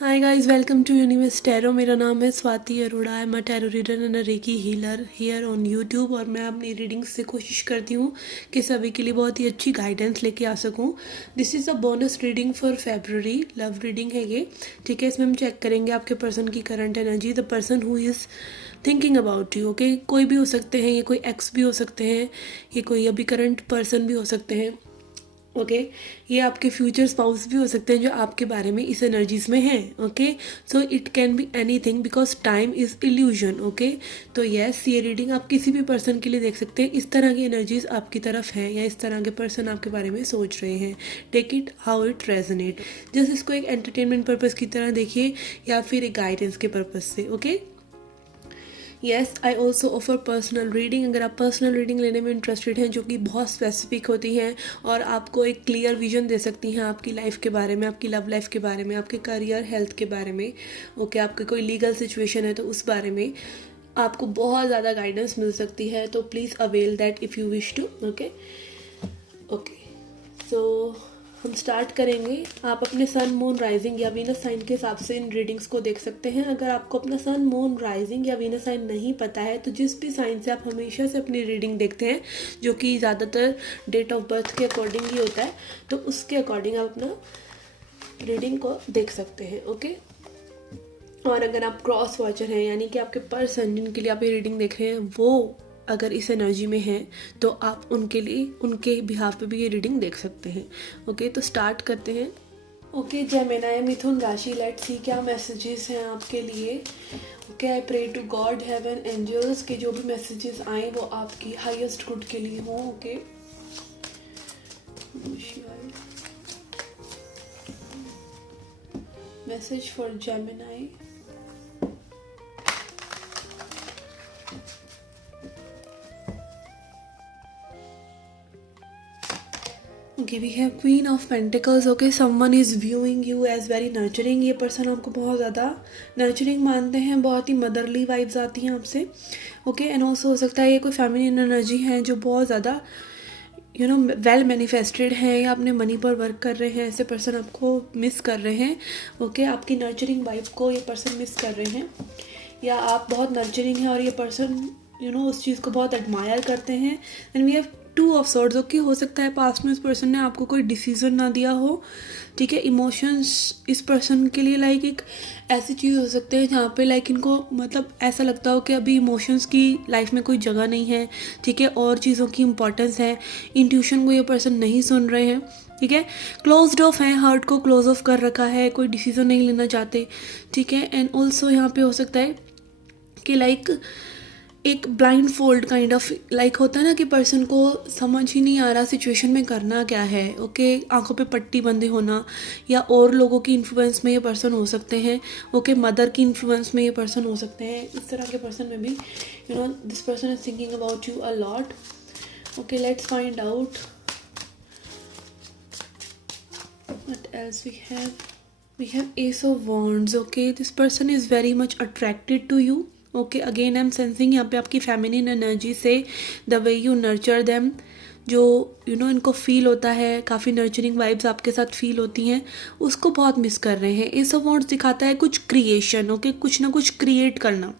Hi guys, welcome to universe tarot. मेरा नाम है Swati Arora. I am a tarot reader and a reiki healer here on YouTube. और मैं अपनी रीडिंग्स से कोशिश करती हूँ कि सभी के लिए बहुत ही अच्छी गाइडेंस लेके आ सकूँ। This is a bonus reading for February, love reading है ये। ठीक है, इसमें हम चेक करेंगे आपके पर्सन की current energy, the person who is thinking about you. Okay, कोई भी हो सकते हैं, ये कोई एक्स भी हो सकते हैं, ये कोई अभी करंट पर्सन भी हो सकते हैं। ओके, ये आपके फ्यूचर स्पाउस भी हो सकते हैं जो आपके बारे में इस एनर्जीज में हैं। Okay, so it can be anything because time is illusion. Okay, तो यस, ये रीडिंग आप किसी भी पर्सन के लिए देख सकते हैं। इस तरह की एनर्जीज आपकी तरफ है या इस तरह के पर्सन आपके बारे में सोच रहे हैं। Take it how it resonate. Just इसको एक एंटरटेनमेंट पर्पज़ की तरह देखिए या फिर एक गाइडेंस के पर्पज़ से। Okay, yes, I also offer personal reading. अगर आप पर्सनल रीडिंग लेने में इंटरेस्टेड हैं जो कि बहुत स्पेसिफिक होती हैं और आपको एक क्लियर विजन दे सकती हैं आपकी लाइफ के बारे में, आपकी लव लाइफ के बारे में, आपके करियर हेल्थ के बारे में। ओके, आपकी कोई लीगल सिचुएशन है तो उस बारे में आपको बहुत ज़्यादा गाइडेंस मिल सकती है। तो please avail that if you wish to. Okay okay, so हम स्टार्ट करेंगे। आप अपने सन, मून, राइजिंग या वीनस साइन के हिसाब से इन रीडिंग्स को देख सकते हैं। अगर आपको अपना सन, मून, राइजिंग या वीनस साइन नहीं पता है तो जिस भी साइन से आप हमेशा से अपनी रीडिंग देखते हैं, जो कि ज़्यादातर डेट ऑफ बर्थ के अकॉर्डिंग ही होता है, तो उसके अकॉर्डिंग आप अपना रीडिंग को देख सकते हैं। ओके, और अगर आप क्रॉस वॉचर हैं, यानी कि आपके पर्सन जिनके लिए आप ये रीडिंग देख रहे हैं वो अगर इस एनर्जी में है तो आप उनके लिए, उनके बिहाफ पे भी ये रीडिंग देख सकते हैं। ओके, तो स्टार्ट करते हैं। ओके, जेमिनी, मिथुन राशि, लेट्स सी क्या मैसेजेस हैं आपके लिए। Okay, I pray to God, heaven, angels के जो भी मैसेजेस आए वो आपकी हाईएस्ट गुड के लिए हों। Okay, message for Gemini. Okay, we have Queen of Pentacles. Okay, someone is viewing you as very nurturing. ये पर्सन आपको बहुत ज़्यादा नर्चरिंग मानते हैं, बहुत ही मदरली वाइब्स आती हैं आपसे। ओके, एंड ऑल्सो हो सकता है ये कोई फेमिनिन एनर्जी है जो बहुत ज़्यादा वेल मैनिफेस्टेड है या अपने मनी पर वर्क कर रहे हैं। ऐसे पर्सन आपको मिस कर रहे हैं। ओके, आपकी नर्चरिंग वाइब को ये पर्सन मिस कर रहे हैं, या आप बहुत नर्चरिंग हैं और ये पर्सन उस चीज़ को बहुत एडमायर करते हैं। And we have two of swords. Okay, हो सकता है पास्ट में इस पर्सन ने आपको कोई डिसीजन ना दिया हो। ठीक है, इमोशंस इस पर्सन के लिए लाइक एक ऐसी चीज़ हो सकती है जहाँ पे लाइक इनको मतलब ऐसा लगता हो कि अभी इमोशंस की लाइफ में कोई जगह नहीं है। ठीक है, और चीज़ों की इम्पोर्टेंस है। इंट्यूशन को ये पर्सन नहीं सुन रहे हैं। ठीक है, क्लोज्ड ऑफ है, हार्ट को क्लोज ऑफ कर रखा है, कोई डिसीजन नहीं लेना चाहते। ठीक है, एंड ऑल्सो यहाँ पे हो सकता है कि लाइक एक blind fold kind of like होता है ना कि पर्सन को समझ ही नहीं आ रहा सिचुएशन में करना क्या है। ओके, आंखों पे पट्टी बंधे होना, या और लोगों की इन्फ्लुएंस में ये पर्सन हो सकते हैं। ओके, मदर की इन्फ्लुएंस में ये पर्सन हो सकते हैं। इस तरह के पर्सन में भी this person is thinking about you a lot. Okay, let's find out what else we have. We have Ace of Wands. Okay, this person is very much attracted to you. Okay, again I'm sensing यहाँ पे आपकी feminine energy से the way you nurture them, जो इनको feel होता है, काफ़ी nurturing vibes आपके साथ फील होती हैं, उसको बहुत मिस कर रहे हैं। एस ऑफ वॉन्ड्स दिखाता है कुछ क्रिएशन। ओके, कुछ ना कुछ क्रिएट करना,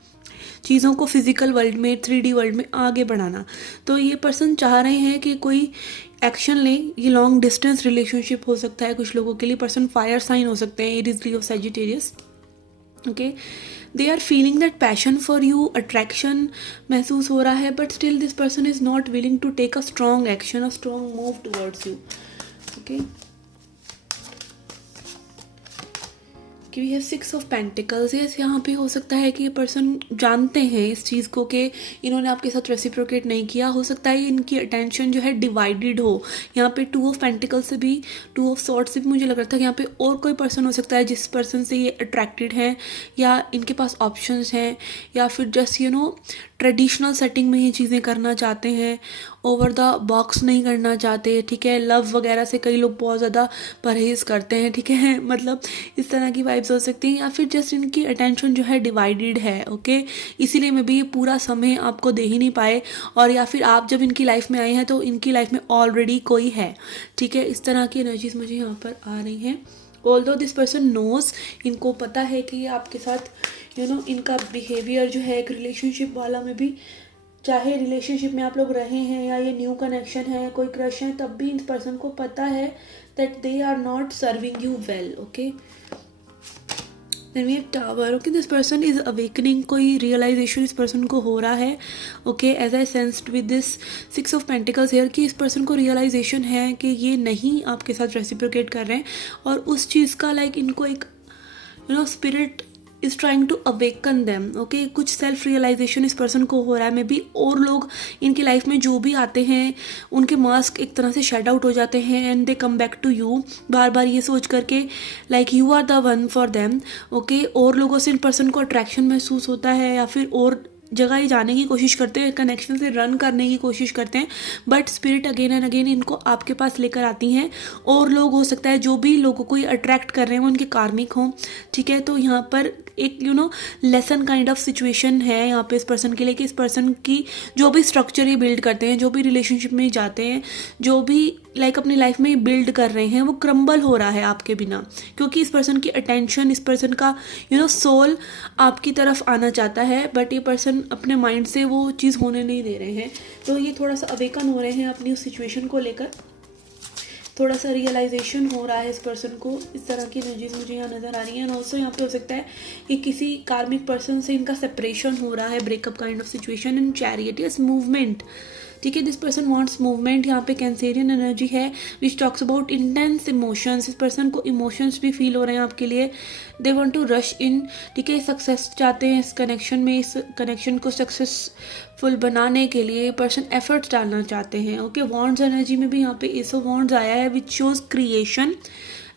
चीज़ों को फिजिकल वर्ल्ड में, 3D वर्ल्ड में आगे बढ़ाना। तो ये पर्सन चाह रहे हैं कि कोई एक्शन लें। ये लॉन्ग डिस्टेंस रिलेशनशिप हो सकता है कुछ लोगों के लिए। पर्सन फायर साइन हो सकते हैं, Aries, Leo, Sagittarius. Okay, they are feeling that passion for you, attraction महसूस हो रहा है, but still this person is not willing to take a strong action, a strong move towards you. Okay, कि we have 6 of pentacles. Yes, यहाँ पे हो सकता है कि ये पर्सन जानते हैं इस चीज़ को कि इन्होंने आपके साथ रेसिप्रोकेट नहीं किया। हो सकता है इनकी अटेंशन जो है डिवाइडेड हो। यहाँ पे 2 ऑफ पेंटिकल्स से भी, 2 ऑफ सॉर्ड्स से भी मुझे लग रहा था कि यहाँ पे और कोई पर्सन हो सकता है जिस पर्सन से ये अट्रैक्टेड हैं, या इनके पास ऑप्शंस हैं, या फिर जस्ट ट्रेडिशनल सेटिंग में ये चीज़ें करना चाहते हैं, ओवर द बॉक्स नहीं करना चाहते। ठीक है, लव वगैरह से कई लोग बहुत ज़्यादा परहेज़ करते हैं। ठीक है, मतलब इस तरह की वाइब्स हो सकती हैं, या फिर जस्ट इनकी अटेंशन जो है डिवाइडेड है। ओके, इसीलिए में भी ये पूरा समय आपको दे ही नहीं पाए, और या फिर आप जब इनकी लाइफ में आए हैं तो इनकी लाइफ में ऑलरेडी कोई है। ठीक है, इस तरह की एनर्जीज मुझे यहाँ पर आ रही हैं। ऑल्दो दिस पर्सन नोज, इनको पता है कि आपके साथ इनका बिहेवियर जो है एक रिलेशनशिप वाला में भी, चाहे रिलेशनशिप में आप लोग रहे हैं या ये न्यू कनेक्शन है, कोई क्रश है, तब भी इस पर्सन को पता है that they are not serving you well. Okay, then we have tower. Okay, this person is awakening, कोई रियलाइजेशन इस पर्सन को हो रहा है. Okay, as I sensed with this 6 of pentacles here कि इस पर्सन को रियलाइजेशन है कि ये नहीं आपके साथ रेसिप्रोकेट कर रहे हैं, और उस चीज़ का इनको एक spirit is trying to awaken them. Okay, कुछ सेल्फ रियलाइजेशन इस पर्सन को हो रहा है. मे बी और लोग इनकी लाइफ में जो भी आते हैं उनके मास्क एक तरह से शेड आउट हो जाते हैं and they come back to you, बार बार ये सोच करके you are the one for them. Okay, और लोगों से इन पर्सन को अट्रैक्शन महसूस होता है या फिर और जगह ही जाने की कोशिश करते हैं, कनेक्शन से रन करने की कोशिश करते हैं, but spirit again and again इनको आपके पास लेकर आती हैं. और लोग हो सकता है जो भी लोगों को अट्रैक्ट कर रहे हैं वो उनके कार्मिक हों. ठीक है, तो यहाँ पर एक लेसन काइंड ऑफ सिचुएशन है यहाँ पे इस पर्सन के लिए कि इस पर्सन की जो भी स्ट्रक्चर ये बिल्ड करते हैं, जो भी रिलेशनशिप में जाते हैं, जो भी अपनी लाइफ में बिल्ड कर रहे हैं, वो क्रम्बल हो रहा है आपके बिना, क्योंकि इस पर्सन की अटेंशन, इस पर्सन का सोल आपकी तरफ आना चाहता है, बट ये पर्सन अपने माइंड से वो चीज़ होने नहीं दे रहे हैं. तो ये थोड़ा सा अवेकन हो रहे हैं अपनी उस सिचुएशन को लेकर, थोड़ा सा रियलाइजेशन हो रहा है इस पर्सन को. इस तरह की एनर्जीज मुझे यहाँ नज़र आ रही हैं. एंड ऑल्सो यहाँ पे हो सकता है कि किसी कार्मिक पर्सन से इनका सेपरेशन हो रहा है, breakup kind of situation. In chariot yes movement. ठीक है, दिस पर्सन वांट्स मूवमेंट. यहाँ पे कैंसेरियन एनर्जी है which talks about intense emotions. इस पर्सन को इमोशंस भी फील हो रहे हैं आपके लिए. They want to rush in. ठीक है, सक्सेस चाहते हैं इस कनेक्शन में, इस कनेक्शन को सक्सेसफुल बनाने के लिए पर्सन एफर्ट्स डालना चाहते हैं. ओके, वॉन्ड्स एनर्जी में भी यहाँ पे एस ऑफ वॉन्ड्स आया है which shows creation.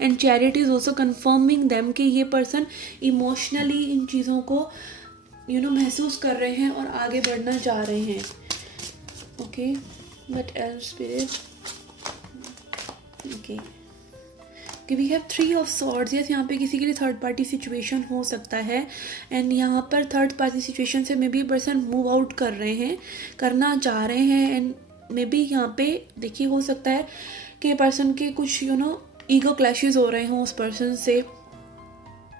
And charity is also confirming them कि ये पर्सन इमोशनली इन चीज़ों को महसूस कर रहे हैं और आगे बढ़ना चाह रहे हैं. Okay, but spirit. Okay, we have 3 of swords. Yes, यहाँ पे किसी के लिए थर्ड पार्टी सिचुएशन हो सकता है. एंड यहाँ पर थर्ड पार्टी सिचुएशन से may be person move out कर रहे हैं, करना चाह रहे हैं. एंड मे बी यहाँ पे देखिए हो सकता है कि पर्सन के कुछ ईगो क्लैशेस हो रहे हों उस पर्सन से,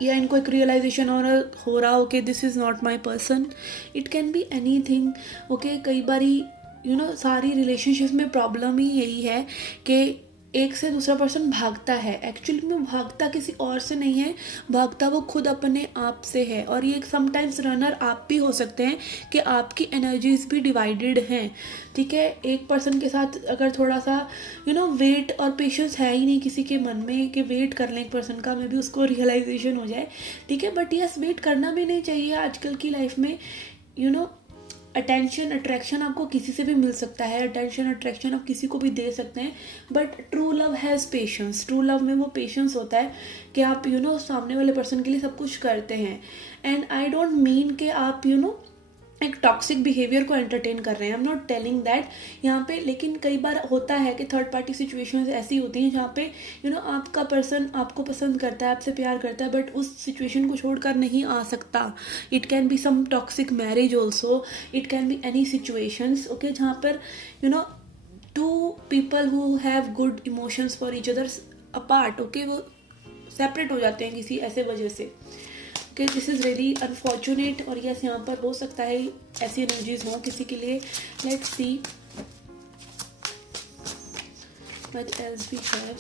या इनको एक रियलाइजेशन हो रहा हो कि this is not my person. It can be any thing. Okay, कई बारी सारी रिलेशनशिप में प्रॉब्लम ही यही है कि एक से दूसरा पर्सन भागता है. एक्चुअली में भागता किसी और से नहीं है, भागता वो खुद अपने आप से है. और ये समटाइम्स रनर आप भी हो सकते हैं कि आपकी एनर्जीज भी डिवाइडेड हैं. ठीक है, एक पर्सन के साथ अगर थोड़ा सा वेट और पेशेंस है ही नहीं किसी के मन में कि वेट कर लें एक पर्सन का, मे भी उसको रियलाइजेशन हो जाए. ठीक है, बट यस, वेट करना भी नहीं चाहिए आजकल की लाइफ में. अटेंशन अट्रैक्शन आपको किसी से भी मिल सकता है, अटेंशन अट्रैक्शन आप किसी को भी दे सकते हैं, but true love has patience. True love में वो पेशेंस होता है कि आप सामने वाले पर्सन के लिए सब कुछ करते हैं. एंड आई डोंट मीन कि आप एक टॉक्सिक बिहेवियर को एंटरटेन कर रहे हैं. I am not telling that यहाँ पे. लेकिन कई बार होता है कि थर्ड पार्टी सिचुएशंस ऐसी होती हैं जहाँ पे आपका पर्सन आपको पसंद करता है, आपसे प्यार करता है, बट उस सिचुएशन को छोड़कर नहीं आ सकता. It can be some toxic marriage also, it can be any situations. Okay, जहाँ पर two people who have good emotions for each other apart, okay, वो सेपरेट हो जाते हैं किसी ऐसे वजह से. कि दिस इज़ रियली अनफॉर्चुनेट. और यस, यहाँ पर हो सकता है ऐसी एनर्जीज हों किसी के लिए. Let's see what else we have.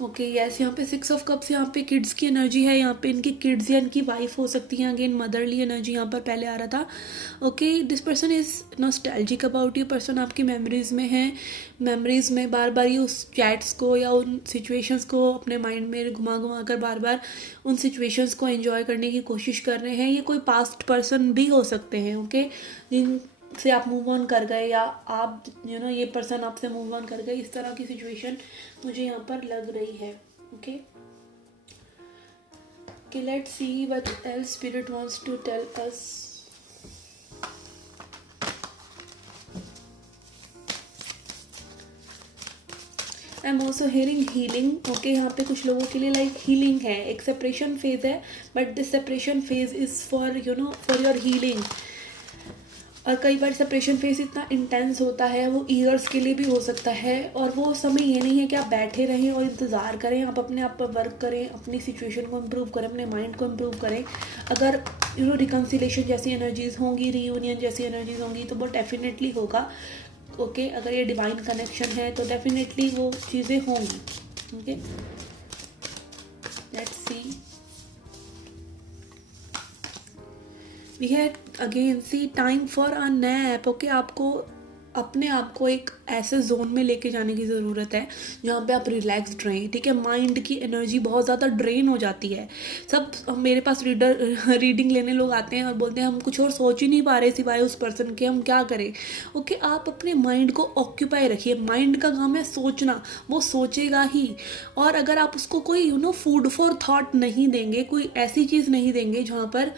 Okay, yes, यहाँ पे 6 ऑफ कप्स, यहाँ पे किड्स की एनर्जी है. यहाँ पे इनकी किड्स या इनकी वाइफ हो सकती है. अगेन मदरली एनर्जी यहाँ पर पहले आ रहा था. Okay, this person is nostalgic about you. Person आपकी मेमोरीज में है, मेमोरीज में बार बार ये उस चैट्स को या उन सिचुएशंस को अपने माइंड में घुमा घुमा कर बार बार उन सिचुएशंस को एंजॉय करने की कोशिश कर रहे हैं. ये कोई पास्ट पर्सन भी हो सकते हैं. ओके, जिन से आप मूव ऑन कर गए या आप ये पर्सन आपसे मूव ऑन कर गए, इस तरह की सिचुएशन मुझे यहाँ पर लग रही है. Okay, let's see what else spirit wants to tell us. I am also hearing healing. Okay, यहाँ पे कुछ लोगों के लिए हीलिंग है. एक सेपरेशन फेज है, but this separation phase is for your healing. और कई बार सेपरेशन फेज इतना इंटेंस होता है, वो ईयर्स के लिए भी हो सकता है, और वो समय ये नहीं है कि आप बैठे रहें और इंतज़ार करें, आप अपने आप पर वर्क करें, अपनी सिचुएशन को इम्प्रूव करें, अपने माइंड को इम्प्रूव करें। अगर रिकन्सिलेशन जैसी एनर्जीज़ होंगी, रीयूनियन जैसी एनर्जीज़ होंगी, तो वो डेफिनेटली होगा। ओके, अगर ये डिवाइन कनेक्शन है तो डेफिनेटली वो चीज़ें होंगी। Okay, let's see. We had again see time for a nap. Okay, आपको अपने आप को एक ऐसे जोन में लेके जाने की ज़रूरत है जहाँ पे आप रिलैक्स्ड रहें। ठीक है, माइंड की एनर्जी बहुत ज़्यादा ड्रेन हो जाती है। सब मेरे पास रीडिंग लेने लोग आते हैं और बोलते हैं हम कुछ और सोच ही नहीं पा रहे सिवाय उस पर्सन के, हम क्या करें। ओके, आप अपने माइंड को ऑक्यूपाई रखिए। माइंड का काम है सोचना, वो सोचेगा ही। और अगर आप उसको कोई फूड फॉर थॉट नहीं देंगे, कोई ऐसी चीज़ नहीं देंगे जहाँ पर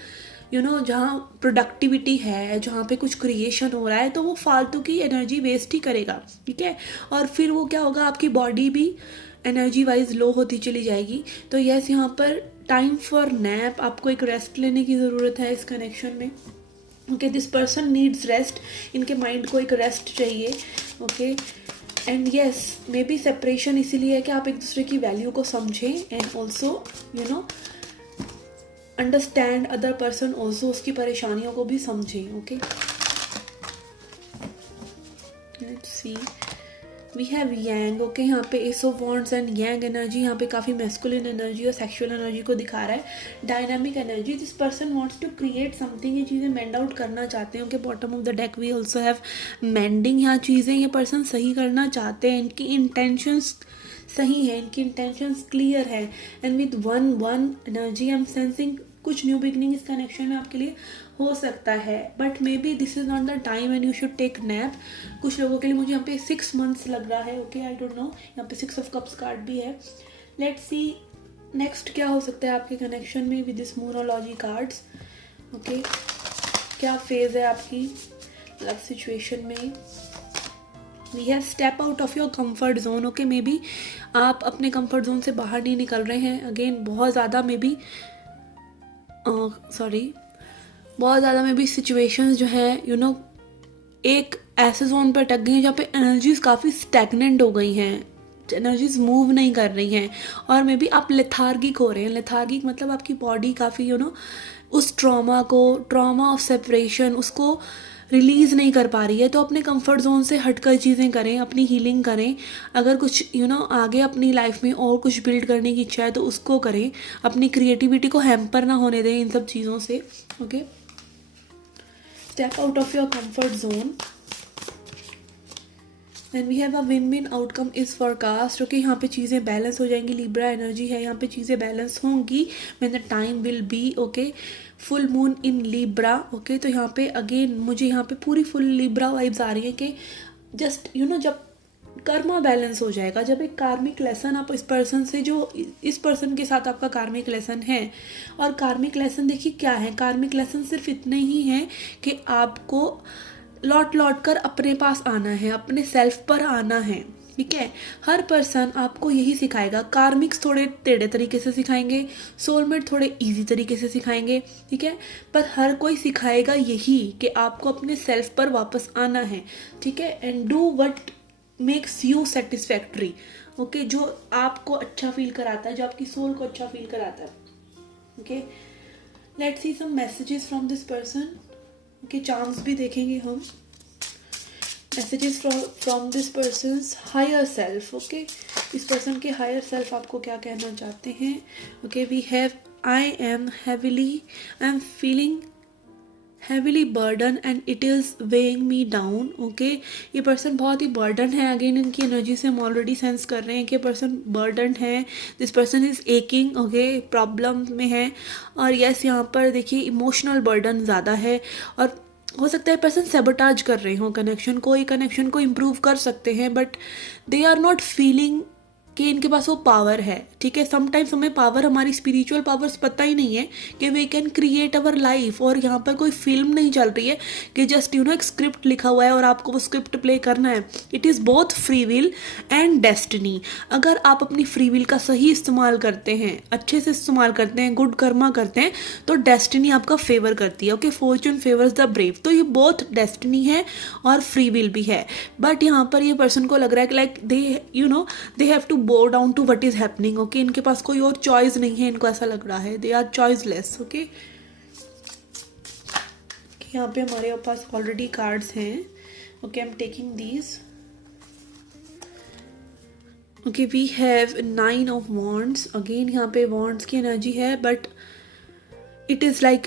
जहाँ प्रोडक्टिविटी है, जहाँ पे कुछ क्रिएशन हो रहा है, तो वो फालतू की एनर्जी वेस्ट ही करेगा। ठीक है, और फिर वो क्या होगा, आपकी बॉडी भी एनर्जी वाइज लो होती चली जाएगी। तो यस, यहाँ पर टाइम फॉर नैप, आपको एक रेस्ट लेने की ज़रूरत है इस कनेक्शन में। Okay, this person needs rest, इनके माइंड को एक रेस्ट चाहिए। Okay, and yes, may be separation इसीलिए है कि आप एक दूसरे की वैल्यू को समझें and also understand other person also, उसकी परेशानियों को भी समझें। Okay, let's see. We have yang. Okay, यहाँ पे ace of wands and yang energy, यहाँ पे काफ़ी मैस्कुलिन एनर्जी और सेक्सुअल एनर्जी को दिखा रहा है। Dynamic energy, this person wants to create something, ये चीज़ें मेंड आउट करना चाहते हैं। Okay, bottom of the deck we also have mending, यहाँ चीज़ें ये पर्सन सही करना चाहते हैं, इनकी इंटेंशंस सही है, इनकी इंटेंशंस क्लियर है। And with one energy I am sensing कुछ न्यू बिगनिंग इस कनेक्शन में आपके लिए हो सकता है, but maybe this is not the time and you should take nap. कुछ लोगों के लिए मुझे यहाँ पे 6 मंथ्स लग रहा है। ओके, आई डोंट नो, यहाँ पे 6 ऑफ कप्स कार्ड भी है। लेट्स सी नेक्स्ट क्या हो सकता है आपके कनेक्शन में with this monology cards. Okay, क्या फेज है आपकी लव सिचुएशन में। We have step out of your comfort zone. Okay, maybe आप अपने कंफर्ट जोन से बाहर नहीं निकल रहे हैं। अगेन बहुत ज़्यादा मे बी सिचुएशंस जो हैं एक ऐसे जोन पर टक गई हैं जहाँ पे एनर्जीज काफ़ी स्टैगनेंट हो गई हैं, एनर्जीज मूव नहीं कर रही हैं, और मे बी आप लेथार्गिक हो रहे हैं। लेथार्गिक मतलब आपकी बॉडी काफ़ी उस ट्रॉमा ऑफ सेपरेशन उसको रिलीज़ नहीं कर पा रही है। तो अपने कंफर्ट जोन से हटकर चीज़ें करें, अपनी हीलिंग करें। अगर कुछ आगे अपनी लाइफ में और कुछ बिल्ड करने की इच्छा है तो उसको करें। अपनी क्रिएटिविटी को हैम्पर ना होने दें इन सब चीज़ों से। Okay, step out of your comfort zone and we have a win win outcome is forecast. Okay, यहाँ पे चीज़ें बैलेंस हो जाएंगी। लिब्रा एनर्जी है, यहाँ पे चीज़ें बैलेंस होंगी when the time will be. Okay, full moon in Libra. Okay, तो यहाँ पे अगेन मुझे यहाँ पे पूरी फुल लिब्रा वाइब्स आ रही है कि जस्ट जब कर्मा बैलेंस हो जाएगा, जब एक कार्मिक लेसन आप इस पर्सन से, जो इस पर्सन के साथ आपका कार्मिक लेसन है, और कार्मिक लेसन देखिए क्या है, कार्मिक लेसन सिर्फ इतने ही हैं कि आपको लौट कर अपने पास आना है, अपने सेल्फ पर आना है। ठीक है, हर पर्सन आपको यही सिखाएगा। कार्मिक्स थोड़े टेढ़े तरीके से सिखाएंगे, सोलमेट थोड़े इजी तरीके से सिखाएंगे। ठीक है, पर हर कोई सिखाएगा यही कि आपको अपने सेल्फ पर वापस आना है। ठीक है, and do what makes you satisfactory. Okay, जो आपको अच्छा फील कराता है, जो आपकी सोल को अच्छा फील कराता है। Okay, let's see some messages from this person. Okay, charms भी देखेंगे हम। Messages from this person's higher self. Okay, इस पर्सन के हायर सेल्फ आपको क्या कहना चाहते हैं। Okay, we have I am feeling heavily burden and it is weighing me down. Okay, ये पर्सन बहुत ही बर्डन है। अगेन इनकी एनर्जी से हम ऑलरेडी सेंस कर रहे हैं कि पर्सन बर्डन है। This person is aching. Okay, problem में है। और यस, यहाँ पर देखिए इमोशनल बर्डन ज़्यादा है, और हो सकता है पर्सन सैबोटाज कर रहे हो कनेक्शन को। ये कनेक्शन को इम्प्रूव कर सकते हैं, but they are not feeling कि इनके पास वो पावर है, ठीक है। समटाइम्स हमें पावर, हमारी स्पिरिचुअल पावर्स पता ही नहीं है कि we can create our life. और यहाँ पर कोई फिल्म नहीं चल रही है कि जस्ट एक स्क्रिप्ट लिखा हुआ है और आपको वो स्क्रिप्ट प्ले करना है। It is both free will and destiny. अगर आप अपनी फ्री विल का सही इस्तेमाल करते हैं, अच्छे से इस्तेमाल करते हैं, गुड कर्मा करते हैं, तो डेस्टिनी आपका फेवर करती है। Okay, Fortune favours the brave. तो ये बोथ डेस्टिनी है और फ्री विल भी है। बट यहाँ पर ये पर्सन को लग रहा है कि like they have to bow down to what is happening. Okay, इनके पास कोई और चॉइस नहीं है, इनको ऐसा लग रहा है, दे आर चॉइसलेस। ओके, यहाँ पे हमारे पास ऑलरेडी कार्ड्स हैं। Okay, I am taking these. Okay, we have 9 of wands. Again यहाँ पे वॉन्ड्स की एनर्जी है, but it is like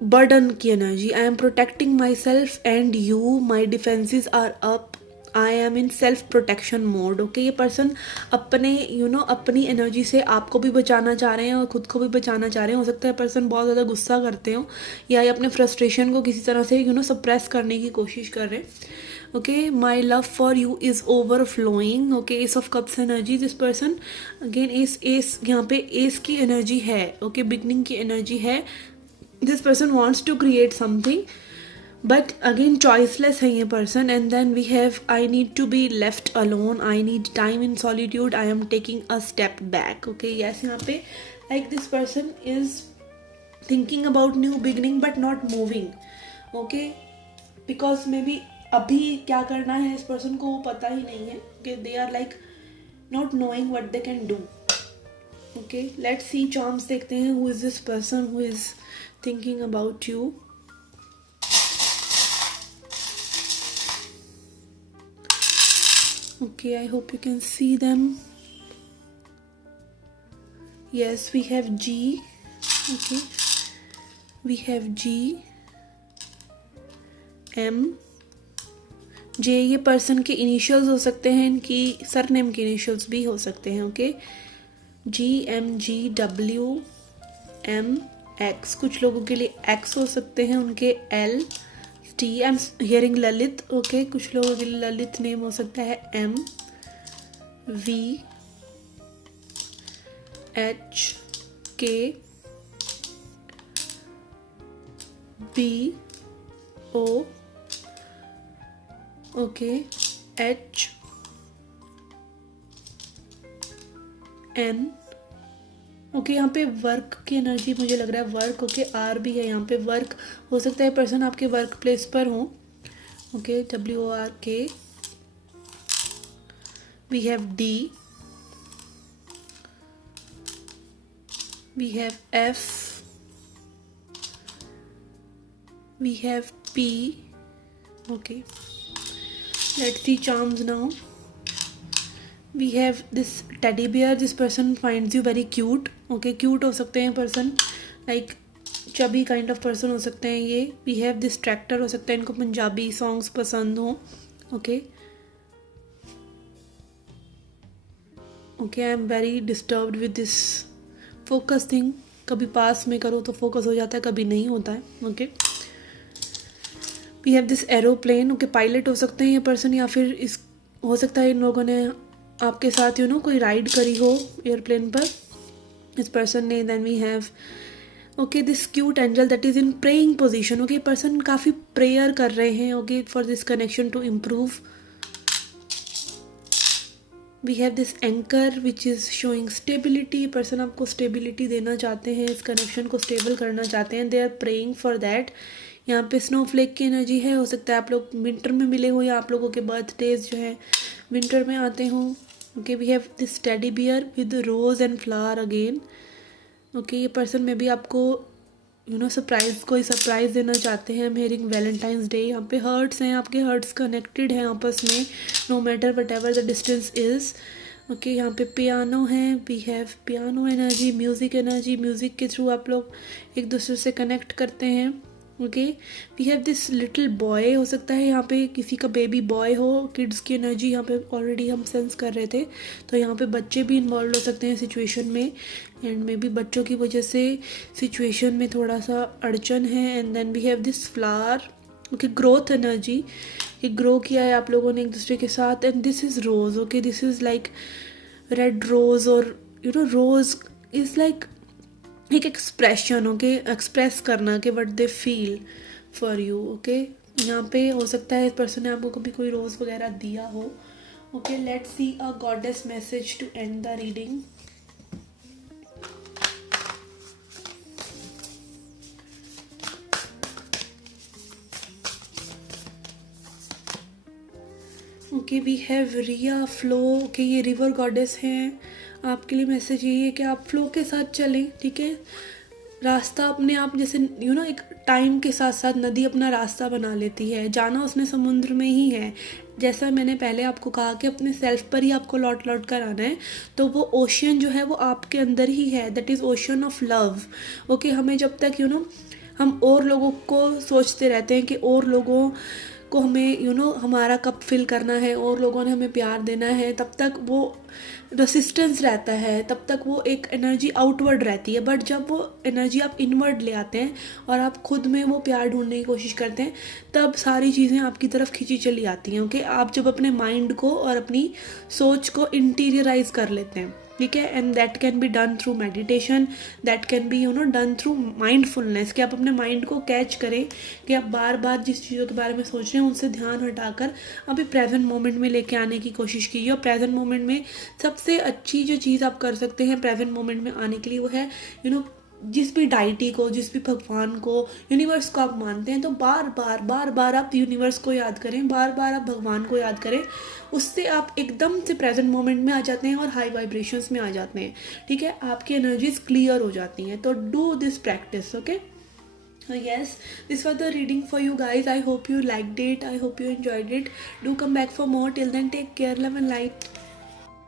burden की energy. I am protecting myself and you, my defences are up, I am in self protection mode. Okay, ये person अपने अपनी energy से आपको भी बचाना चाह रहे हैं और खुद को भी बचाना चाह रहे हैं। हो सकता है पर्सन बहुत ज़्यादा गुस्सा करते हो या ये अपने फ्रस्ट्रेशन को किसी तरह से सप्रेस करने की कोशिश कर रहे हैं। Okay, my love for you is overflowing. Okay, ace of cups energy, this person again ace यहाँ पे एस की एनर्जी है। ओके, बिगनिंग की एनर्जी है। This person wants to create something, but again choiceless है ये person. And then we have I need to be left alone, I need time in solitude, I am taking a step back. Okay, yes, यहाँ पे like this person is thinking about new beginning but not moving. Okay, because may be अभी क्या करना है इस person को वो पता ही नहीं है कि they are like not knowing what they can do. Okay, let's see charms देखते हैं। Who is this person who is thinking about you? Okay, I hope you can see them. Yes, we have G. Okay, we have G, M, J। ये person के initials हो सकते हैं, इनकी surname के initials भी हो सकते हैं। Okay, G, M, G, W, M, X। कुछ लोगों के लिए X हो सकते हैं, उनके L, T। I am hearing Lalit. Okay, कुछ लोगों के लिए ललित नेम हो सकता है M, V, H, K, B, O, okay, H, N। Okay, यहाँ पे वर्क की एनर्जी मुझे लग रहा है, वर्क। ओके, R भी है यहाँ पे, वर्क हो सकता है पर्सन आपके वर्क प्लेस पर हो। Okay, WORK। We have D, we have F, we have P। Okay, let's see charms now. We have this teddy bear, this person finds you very cute. Okay, cute हो सकते हैं person, like chubby kind of person हो सकते हैं ये। We have this tractor, हो सकता है इनको पंजाबी सॉन्ग्स पसंद हो। Okay, okay, I am very disturbed with this focus thing. कभी पास में करो तो फोकस हो जाता है, कभी नहीं होता है। Okay, we have this aeroplane. Okay, pilot हो सकते हैं ये पर्सन, या फिर इस हो सकता है इन लोगों ने आपके साथ कोई राइड करी हो एयरप्लेन पर इस पर्सन ने। Then we have okay this cute angel that is in praying position. Okay, person काफ़ी प्रेयर कर रहे हैं। Okay, for this connection to improve. We have this anchor which is showing stability. Person आपको stability देना चाहते हैं, इस connection को स्टेबल करना चाहते हैं, they are praying for that. यहाँ पे स्नोफ्लेक की एनर्जी है, हो सकता है आप लोग विंटर में मिले हो या आप लोगों के बर्थडेज जो है विंटर में आते हो। Okay, we have this teddy bear with rose and flower again. Okay, ये पर्सन में भी आपको कोई सरप्राइज देना चाहते हैं। मेरिंग वैलेंटाइंस डे। यहाँ पे हर्ट्स हैं, आपके हर्ट्स कनेक्टेड हैं आपस में, no matter whatever the distance is. Okay, यहाँ पे पियानो है, we have piano energy, music energy. Music के थ्रू आप लोग एक दूसरे से कनेक्ट करते हैं। Okay, we have this little boy, हो सकता है यहाँ पे किसी का बेबी बॉय हो। किड्स की एनर्जी यहाँ पे ऑलरेडी हम सेंस कर रहे थे, तो यहाँ पे बच्चे भी इन्वॉल्व हो सकते हैं सिचुएशन में, एंड मे बी बच्चों की वजह से सिचुएशन में थोड़ा सा अड़चन है। And then we have this flower okay, growth energy, कि ग्रो किया है आप लोगों ने एक दूसरे के साथ। And this is rose, okay, this is like red rose, और you know rose is like एक एक्सप्रेशन, ओके, एक्सप्रेस करना कि what they feel for you, okay. यहाँ पे हो सकता है इस पर्सन ने आपको कभी कोई रोज़ वगैरह दिया हो। Okay, let's see a goddess message to end the reading. Okay, we have Rhea flow. Okay, ये रिवर गॉडेस हैं। आपके लिए मैसेज यही है कि आप फ्लो के साथ चलें, ठीक है। रास्ता अपने आप, जैसे एक टाइम के साथ साथ नदी अपना रास्ता बना लेती है, जाना उसने समुद्र में ही है। जैसा मैंने पहले आपको कहा कि अपने सेल्फ पर ही आपको लौट लौट कर आना है, तो वो ओशियन जो है वो आपके अंदर ही है, that is ocean of love. Okay, हमें जब तक हम और लोगों को सोचते रहते हैं कि और लोगों को हमें हमारा कप फिल करना है, और लोगों ने हमें प्यार देना है, तब तक वो रेसिस्टेंस रहता है, तब तक वो एक एनर्जी आउटवर्ड रहती है। बट जब वो एनर्जी आप इनवर्ड ले आते हैं और आप खुद में वो प्यार ढूंढने की कोशिश करते हैं, तब सारी चीज़ें आपकी तरफ खींची चली आती हैं। ओके, आप जब अपने माइंड को और अपनी सोच को इंटीरियराइज कर लेते हैं, ठीक है। And that can be done through meditation, that can be done through mindfulness, कि आप अपने माइंड को कैच करें कि आप बार बार जिस चीज़ों के बारे में सोच रहे हैं उनसे ध्यान हटाकर अभी प्रेजेंट मोमेंट में लेके आने की कोशिश कीजिए। और प्रेजेंट मोमेंट में सबसे अच्छी जो चीज़ आप कर सकते हैं प्रेजेंट मोमेंट में आने के लिए, वो है जिस भी डाइटी को, जिस भी भगवान को, यूनिवर्स को आप मानते हैं, तो बार बार आप यूनिवर्स को याद करें, बार बार आप भगवान को याद करें। उससे आप एकदम से प्रेजेंट मोमेंट में आ जाते हैं और हाई वाइब्रेशंस में आ जाते हैं, ठीक है। आपकी एनर्जीज क्लियर हो जाती हैं। तो do this practice, okay. Yes, this was the reading for you guys. I hope you liked it. I hope you enjoyed it. Do come back for more. Till then, take care, love and light.